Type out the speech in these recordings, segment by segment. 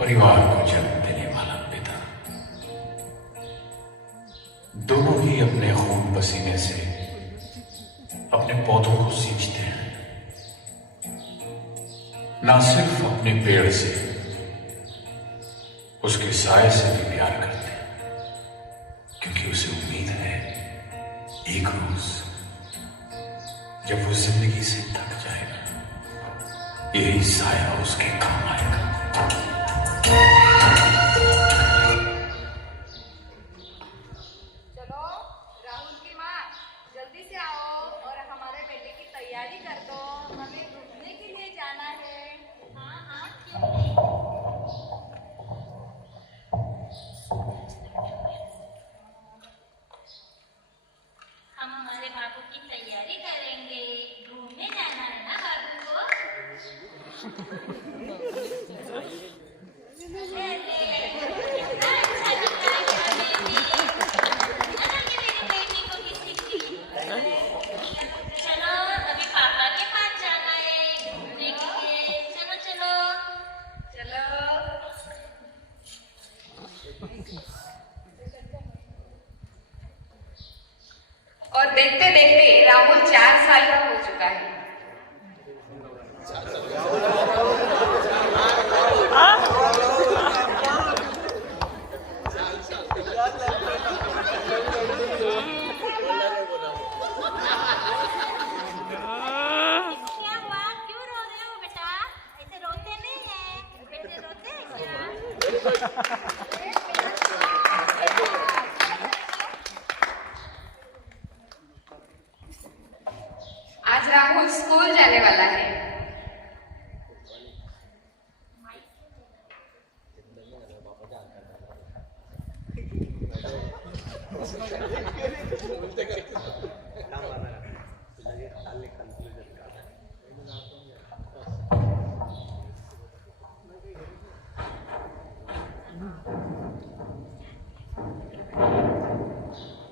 परिवार को जन्म देने वाला पिता दोनों ही अपने खून पसीने से अपने पौधों को सींचते हैं, ना सिर्फ अपने पेड़ से, उसके साय से भी प्यार करते हैं, क्योंकि उसे उम्मीद है एक रोज जब वो जिंदगी से थक जाएगा, यही साया उसके काम आएगा। चलो राहुल की माँ, जल्दी से आओ और हमारे बेटे की तैयारी कर दो, हमें घूमने के लिए जाना है। हाँ हाँ, क्यों नहीं। हम हमारे बाबू की तैयारी करेंगे, घूमने जाना है ना बाबू को। ले ले, कितना अच्छा दिख रहा है मेरा बेबी। लगाइए मेरी बेबी को किसी की। चलो अभी पापा के पास जाना है घूमने के लिए। चलो चलो चलो और देखते देखते राहुल 4 साल का हो चुका है। क्या हुआ, क्यों रो रहे हो बेटा? ऐसे रोते नहीं हैं, बेटे रोते हैं क्या? आज राहुल स्कूल जाने वाला है।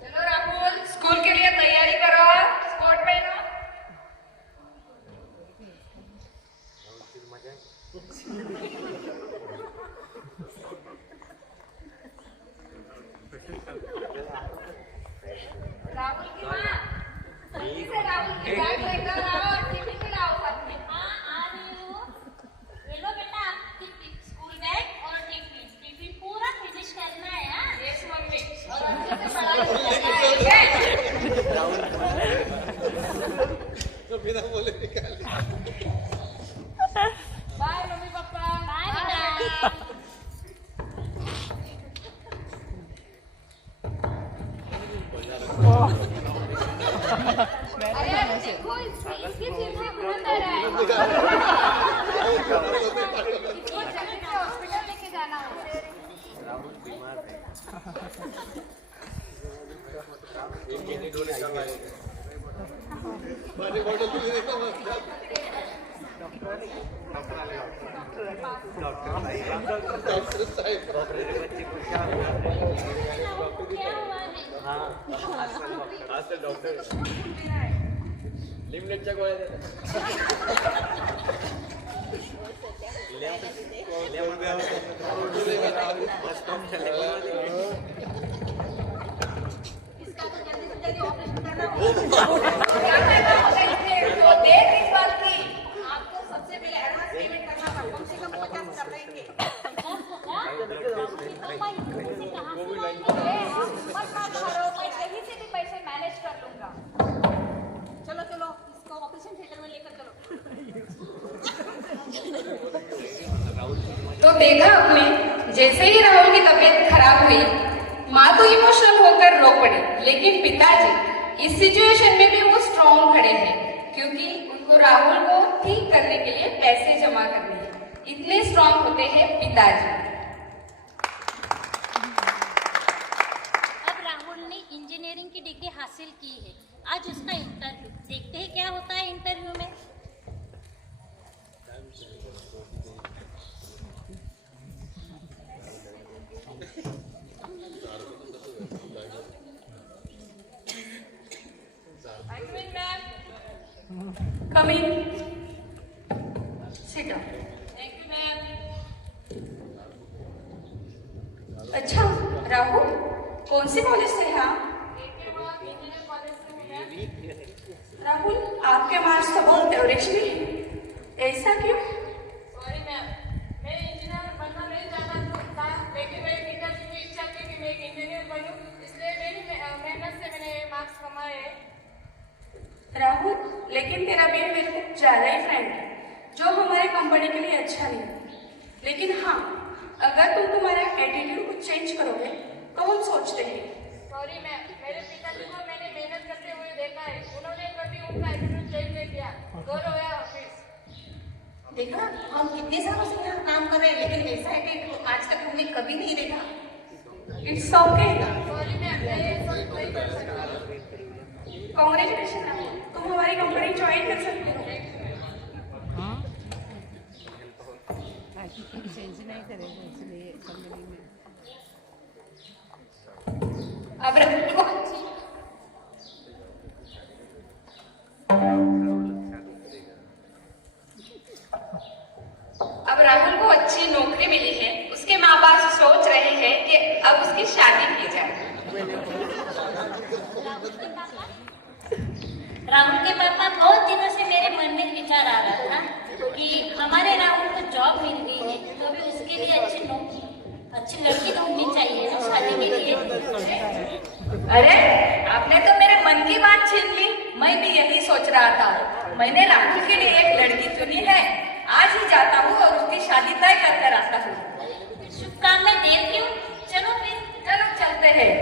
चलो राहुल, स्कूल के लिए तैयारी करो, स्पोर्ट पहनो। राहुल की माँ, जल्दी से राहुल की बैग लेकर आओ और टिफिन भी लाओ साथ में। हाँ आ रही हूँ। ये लो बेटा आपकी स्कूल बैग और टिफिन। टिफिन पूरा फिनिश करना है। हाँ यस मम्मी, और अच्छे से पढ़ाई करना है, ठीक है? Bye mummy papa. बाय बेटा। अरे देखो, इसकी सिर में खून आ रहा है। इसको जल्दी से हॉस्पिटल लेके जाना है। क्या हुआ है? लिमलेटच्या गोळ्या दे. इसका तो जल्दी से जल्दी ऑपरेशन करना होगा। क्या करना होगा इसमें? जो देर इस बात की, आपको सबसे पहले एडवांस पेमेंट करना होगा, कम से कम 50,000 रहेंगे। 50,000? पापा इतने से कहाँ से लाएंगे? मत मत करो, मैं कहीं से भी पैसे मैनेज कर लूंगा। चलो चलो, इसको ऑपरेशन थिएटर में लेकर चलो। तो देखा आपने, जैसे ही राहुल की तबीयत खराब हुई, माँ तो इमोशनल होकर रो पड़ी, लेकिन पिताजी इस सिचुएशन में भी वो स्ट्रॉन्ग खड़े हैं, क्योंकि उनको राहुल को ठीक करने के लिए पैसे जमा करने हैं। इतने स्ट्रॉन्ग होते हैं पिताजी। अब राहुल ने इंजीनियरिंग की डिग्री हासिल की है। आज उसका इंटरव्यू, देखते हैं क्या होता है इंटरव्यू में। Come in. Sit down. Thank you, ma'am. अच्छा राहुल, कौन से कॉलेज से हैं आप? राहुल, आपके मार्क्स तो बहुत एवरेज भी हैं। ऐसा क्यों? सॉरी मैम, मैं इंजीनियर बनना नहीं चाहता था, लेकिन मेरे पिताजी की इच्छा थी कि मैं एक इंजीनियर बनूं, इसलिए मेरी मेहनत से मैंने मार्क्स कमाए हैं। राहुल, लेकिन तेरा बिहेवियर कुछ ज्यादा ही फ्रेंड है, जो हमारे कंपनी के लिए अच्छा नहीं है। लेकिन हाँ, अगर तुम तुम्हारा एटीट्यूड कुछ चेंज करोगे तो हम सोचते हैं। सॉरी मैम, मेरे पिताजी को मैंने मेहनत करते हुए देखा है, उन्होंने कभी उनका एटीट्यूड चेंज नहीं किया। गौरव है ऑफिस। देखा, हम कितने सालों से यहाँ काम कर रहे हैं, लेकिन ऐसा एटीट्यूड आज तक हमने कभी नहीं देखा। It's okay. सॉरी मैम, मैं ये सब नहीं कर सकता। कांग्रेचुलेशन, तुम हमारी कंपनी ज्वाइन कर सकते हो। चेंज नहीं करेगा इसलिए कंपनी में। अब राहुल को अच्छी नौकरी मिली है। उसके माँ बाप सोच रहे हैं कि अब उसकी शादी की जाए। राहुल के पापा, बहुत दिनों से मेरे मन में विचार आ रहा था कि हमारे राहुल को जॉब मिल गई है, तो भी उसके लिए अच्छी लड़की ढूंढनी चाहिए ना शादी के लिए। अरे, आपने तो मेरे मन की बात छीन ली। मैं भी यही सोच रहा था। मैंने राहुल के लिए एक लड़की चुनी है। आज ही जाता हूँ और उसकी शादी तय कर कर आता हूँ। शुभकामनाएं देती हूँ। चलो फिर। चलो चलते हैं।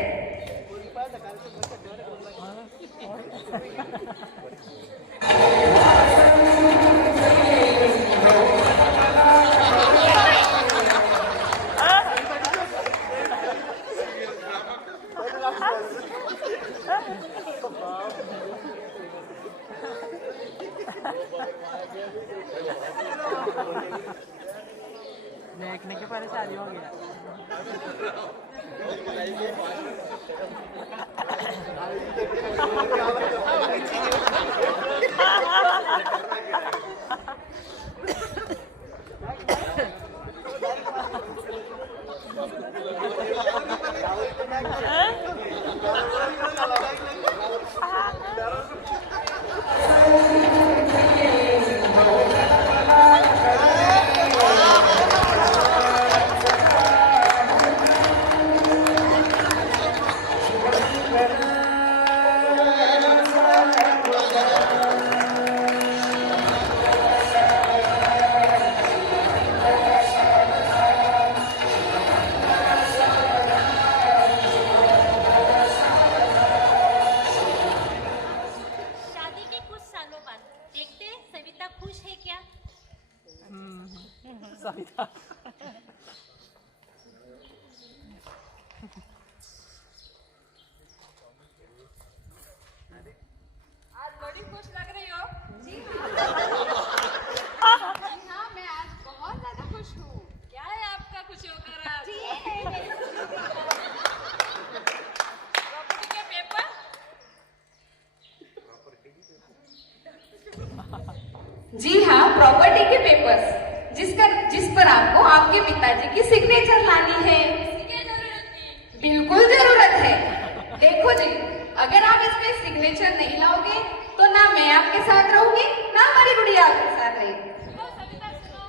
देखने के परेशानी हो गया। शादी के कुछ सालों बाद देखते हैं सविता खुश है क्या। सविता आज बड़ी खुश लग रही हो। जी हाँ, मैं आज बहुत ज्यादा खुश हूँ। क्या है आपका खुशी होकर आज? प्रॉपर्टी के पेपर? जी हाँ, प्रॉपर्टी के पेपर्स, जिस पर आपको आपके पिताजी की सिग्नेचर लानी है। इसकी जरूरत थी। बिल्कुल जरूरत है। देखो जी, अगर आप इसमें सिग्नेचर नहीं लाओगे तो ना मैं आपके साथ रहूंगी, ना हमारी गुड़िया आपके साथ रहेगी। सुनो सविता, सुनो।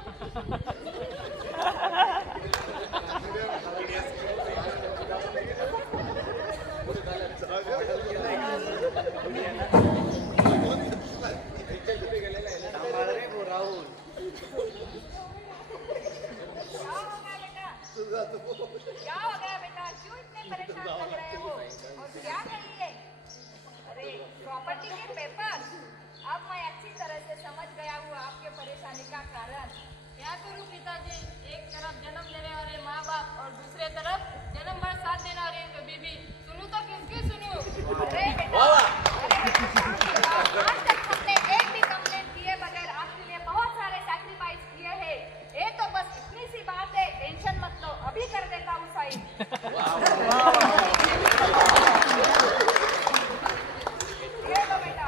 क्या हो गया बेटा? क्यों इतने परेशान लग रहे हो? और क्या करिए? अरे प्रॉपर्टी के पेपर। अब मैं अच्छी तरह से समझ गया हूँ आपके परेशानी का कारण। क्या करूँ पिताजी? एक तरफ जन्म देने वाले माँ बाप और दूसरे तरफ जन्म भर साथ देने वाली उनकी बीवी। सुनूं तो किसकी सुनूं? अरे बेटा, आज तक हमने एक भी कंप्लेंट किए बगैर आपके लिए बहुत सारे सैक्रिफाइस किए हैं। ये तो बस इतनी सी बात है, टेंशन मत लो, अभी कर देता हूँ साइन। ये लो बेटा।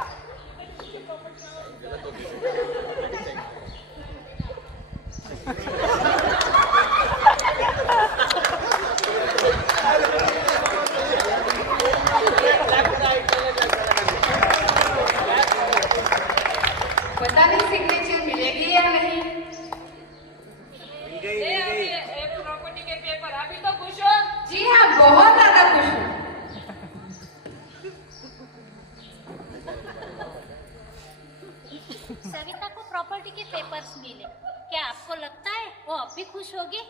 होगे,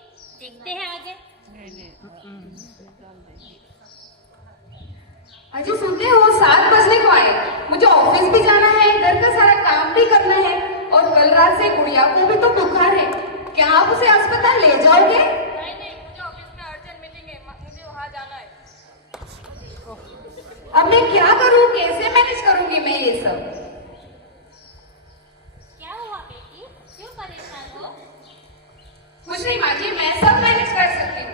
देखते हैं आगे। अजी सुनते हो, 7 बजने को आए। मुझे ऑफिस भी जाना है, घर का सारा काम भी करना है, और कल रात से गुड़िया को भी तो बुखार है। क्या आप उसे अस्पताल ले जाओगे? नहीं, मुझे ऑफिस में अर्जेंट मीटिंग है, मुझे वहाँ जाना है। अब मैं क्या करूं, कैसे मैनेज करूंगी मैं ये सब? क्या हुआ बेटी, क्यों परेशान हो? कुछ नहीं माँ जी, मैं सब मैनेज कर सकती हूँ।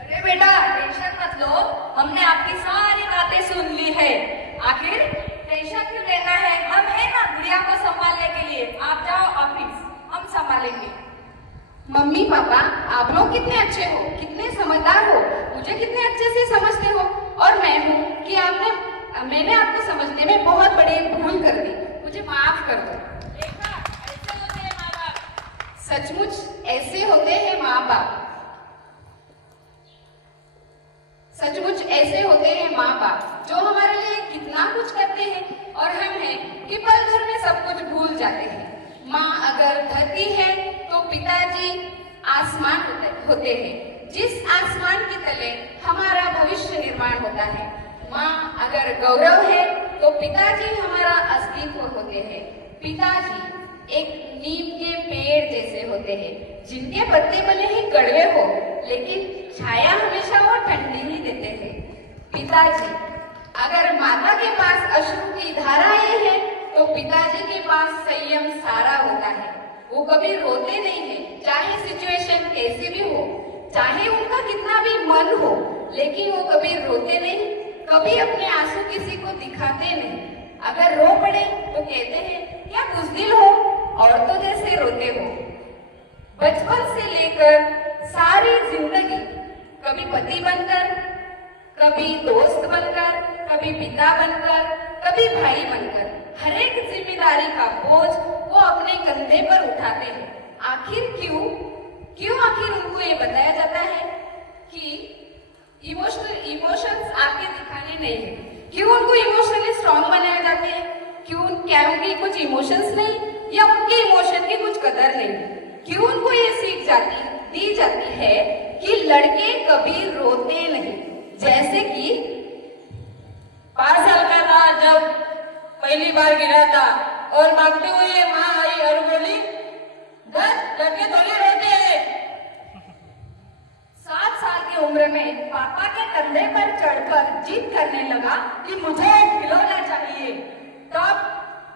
अरे बेटा, टेंशन मत लो, हमने आपकी सारी बातें सुन ली है। आखिर टेंशन क्यों लेना है, हम है ना गुड़िया को संभालने के लिए। आप जाओ ऑफिस, हम संभालेंगे। मम्मी पापा, आप लोग कितने अच्छे हो, कितने समझदार हो, मुझे कितने अच्छे से समझते हो, और मैं हूँ कि मैंने आपको समझने में बहुत बड़ी भूल कर दी, मुझे माफ कर दो। देखा, ऐसे होते हैं माँ बाप। सचमुच ऐसे होते हैं माँ बाप, सचमुच ऐसे होते हैं माँ बाप, जो हमारे लिए कितना कुछ करते हैं, और हम हैं कि पल भर में सब कुछ भूल जाते हैं। माँ अगर धरती है तो पिताजी आसमान होते हैं, जिस आसमान के तले हमारा भविष्य निर्माण होता है। माँ अगर गौरव है तो पिताजी हमारा अस्तित्व होते हैं। पिताजी एक नीम के पेड़ जैसे होते हैं, जिनके पत्ते भले ही कड़वे हो, लेकिन छाया हमेशा वो ठंडी ही देते हैं। पिताजी अगर माता के पास अश्रु की धाराएं हैं, तो पिताजी के पास संयम सारा होता है। वो कभी रोते नहीं है, चाहे सिचुएशन कैसी भी हो, चाहे उनका कितना भी मन हो, लेकिन वो कभी रोते नहीं, कभी अपने आंसू किसी को दिखाते नहीं। अगर रो पड़े तो कहते हैं क्या बुज़दिल हो, औरतों जैसे रोते हो। बचपन से लेकर सारी जिंदगी कभी पति बनकर, कभी दोस्त बनकर, कभी पिता बनकर, कभी भाई बनकर, हर एक जिम्मेदारी का बोझ वो अपने कंधे पर उठाते हैं। आखिर क्यों आखिर उनको ये बताया जाता है कि इमोशंस आके दिखाने नहीं है? क्यों उनको इमोशनली स्ट्रॉन्ग बनाया जाते हैं? क्या उनकी कुछ इमोशंस नहीं, या उनके इमोशन की कुछ कदर नहीं? क्यों उनको ये सीख दी जाती है कि लड़के कभी रोते नहीं? जैसे कि 5 साल का था जब पहली बार गिरा था, और भागते हुए माँ आई और बोली, लड़के थोड़े रोते हैं। 7 साल की उम्र में पापा के कंधे पर चढ़कर जिद करने लगा कि मुझे एक खिलौना चाहिए। तब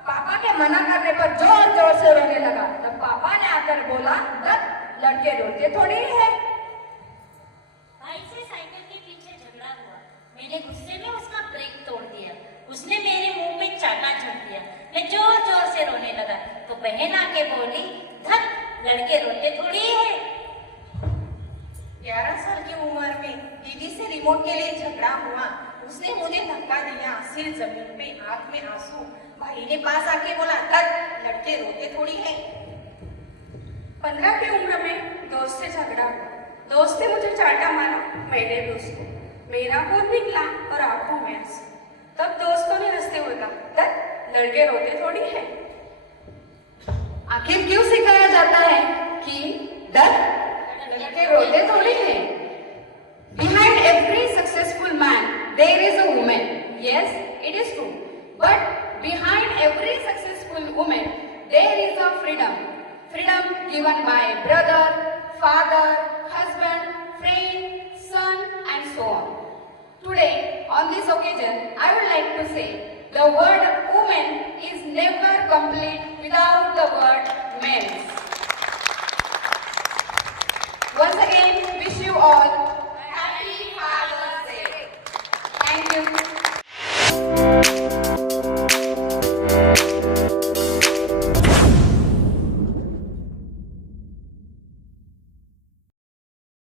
पापा के मना करने पर जोर जोर से रोने लगा। तब पापा ने आकर बोला, लड़के रोते थोड़ी है। भाई से साइकिल के पीछे झगड़ा हुआ, मैंने गुस्से में उसका ब्रेक तोड़ दिया, उसने मेरे मुंह में चाटा झोंक दिया, मैं जोर जोर से रोने लगा, तो बहन आके बोली, धत लड़के रोते थोड़ी है। 11 साल की उम्र में दीदी से रिमोट के लिए झगड़ा हुआ, उसने मुझे धक्का दिया, सिर जमीन पे, आंख में आंसू। भाई ने पास आके बोला, लड़के रोते थोड़ी है। 15 की उम्र में दोस्त से झगड़ा हुआ, दोस्त ने मुझे चाटा मारा, मैंने भी उसको, मेरा खून निकला और आंखों में आंसू। तब दोस्तों ने हंसते हुए कहा, लड़के रोते थोड़ी है। आखिर क्यों सिखाया जाता है कि लड़के रोते थोड़ी है? Behind every successful man there is a woman. Yes, it is true. But behind every successful woman there is a freedom. Freedom given by brother, father, husband, friend, son, and so on. Today, on this occasion, I would like to say the word woman is never complete without the word men. Once again, wish you all